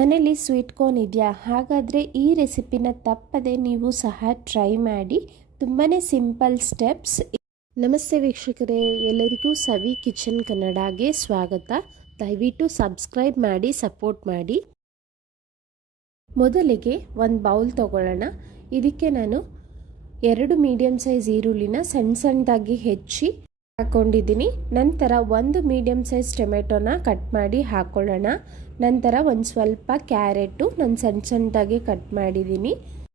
ಮನೇಲಿ sweet corn ಇದೆಯಾ? ಹಾಗಾದರೆ ಈ ರೆಸಿಪಿನ ತಪ್ಪದೆ ನೀವು ಸಹ ಟ್ರೈ ಮಾಡಿ. ತುಂಬಾ ಸಿಂಪಲ್ ಸ್ಟೆಪ್ಸ್ ನಮಸ್ತೆ ವೀಕ್ಷಕರೇ, ಎಲ್ಲರಿಗೂ ಸವಿ ಕಿಚನ್ ಕನ್ನಡಗೆ ಸ್ವಾಗತ. ದಯವಿಟ್ಟು ಸಬ್ಸ್ಕ್ರೈಬ್ ಮಾಡಿ ಸಪೋರ್ಟ್ ಮಾಡಿ. ಮೊದಲಿಗೆ ಒಂದು ಬೌಲ್ ತಗೊಳ್ಳೋಣ. ಇದಕ್ಕೆ ನಾನು ಎರಡು ಮೀಡಿಯಮ್ ಸೈಜ್ ಈರುಳ್ಳಿನ ಸಣ್ಣ ಸಣ್ಣದಾಗಿ ಹೆಚ್ಚಿ ಹಾಕ್ಕೊಂಡಿದ್ದೀನಿ ನಂತರ ಒಂದು ಮೀಡಿಯಮ್ ಸೈಜ್ ಟೊಮೆಟೊನ ಕಟ್ ಮಾಡಿ ಹಾಕೊಳ್ಳೋಣ. ನಂತರ ಒಂದು ಸ್ವಲ್ಪ ಕ್ಯಾರೆಟು ನಾನು ಸಣ್ಣ ಸಣ್ಣದಾಗಿ ಕಟ್ ಮಾಡಿದ್ದೀನಿ.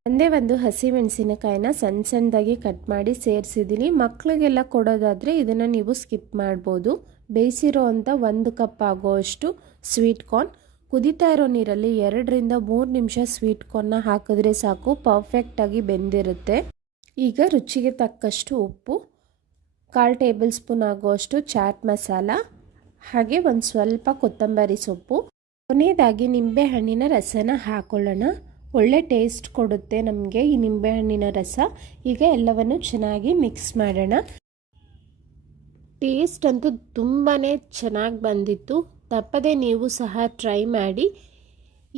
ಒಂದೇ ಒಂದು ಹಸಿ ಮೆಣಸಿನಕಾಯಿನ ಸಣ್ಣ ಸಣ್ಣದಾಗಿ ಕಟ್ ಮಾಡಿ ಸೇರಿಸಿದ್ದೀನಿ. ಮಕ್ಕಳಿಗೆಲ್ಲ ಕೊಡೋದಾದರೆ ಇದನ್ನು ನೀವು ಸ್ಕಿಪ್ ಮಾಡ್ಬೋದು. ಬೇಯಿಸಿರೋ ಅಂಥ ಒಂದು ಕಪ್ ಆಗೋಷ್ಟು ಸ್ವೀಟ್ ಕಾರ್ನ್ ಕುದಿತಾ ಇರೋ ನೀರಲ್ಲಿ ಎರಡರಿಂದ ಮೂರು ನಿಮಿಷ ಸ್ವೀಟ್ ಕಾರ್ನ್ನ ಹಾಕಿದ್ರೆ ಸಾಕು. ಪರ್ಫೆಕ್ಟಾಗಿ ಬೆಂದಿರುತ್ತೆ. ಈಗ ರುಚಿಗೆ ತಕ್ಕಷ್ಟು ಉಪ್ಪು. ಕಾಲು ಟೇಬಲ್ ಸ್ಪೂನ್ ಆಗುವಷ್ಟು ಚಾಟ್ ಮಸಾಲ, ಹಾಗೆ ಒಂದು ಸ್ವಲ್ಪ ಕೊತ್ತಂಬರಿ ಸೊಪ್ಪು. ಕೊನೆಯದಾಗಿ ನಿಂಬೆಹಣ್ಣಿನ ರಸನ ಹಾಕೊಳ್ಳೋಣ. ಒಳ್ಳೆ ಟೇಸ್ಟ್ ಕೊಡುತ್ತೆ ನಮಗೆ ಈ ನಿಂಬೆಹಣ್ಣಿನ ರಸ. ಈಗ ಎಲ್ಲವನ್ನು ಚೆನ್ನಾಗಿ ಮಿಕ್ಸ್ ಮಾಡೋಣ. ಟೇಸ್ಟ್ ಅಂತೂ ತುಂಬಾ ಚೆನ್ನಾಗಿ ಬಂದಿತ್ತು. ತಪ್ಪದೆ ನೀವು ಸಹ ಟ್ರೈ ಮಾಡಿ.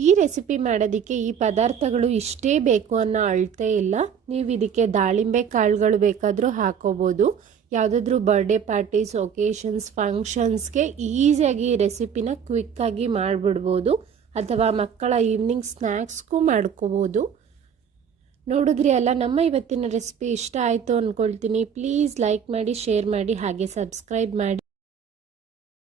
ಈ ರೆಸಿಪಿ ಮಾಡೋದಕ್ಕೆ ಈ ಪದಾರ್ಥಗಳು ಇಷ್ಟೇ ಬೇಕು ಅನ್ನೋ ಅಳತೆ ಇಲ್ಲ. ನೀವು ಇದಕ್ಕೆ ದಾಳಿಂಬೆ ಕಾಳುಗಳು ಬೇಕಾದರೂ ಹಾಕೋಬೋದು. ಯಾವುದಾದ್ರೂ ಬರ್ಡೇ ಪಾರ್ಟೀಸ್ ಒಕೇಶನ್ಸ್ ಫಂಕ್ಷನ್ಸ್ಗೆ ಈಸಿಯಾಗಿ ಈ ರೆಸಿಪಿನ ಕ್ವಿಕ್ಕಾಗಿ ಮಾಡಿಬಿಡ್ಬೋದು. ಅಥವಾ ಮಕ್ಕಳ ಈವ್ನಿಂಗ್ ಸ್ನ್ಯಾಕ್ಸ್ಗೂ ಮಾಡ್ಕೋಬೋದು. ನೋಡಿದ್ರಿ ಅಲ್ಲ, ನಮ್ಮ ಇವತ್ತಿನ ರೆಸಿಪಿ ಇಷ್ಟ ಆಯಿತು ಅಂದ್ಕೊಳ್ತೀನಿ ಪ್ಲೀಸ್ ಲೈಕ್ ಮಾಡಿ ಶೇರ್ ಮಾಡಿ, ಹಾಗೆ ಸಬ್ಸ್ಕ್ರೈಬ್ ಮಾಡಿ.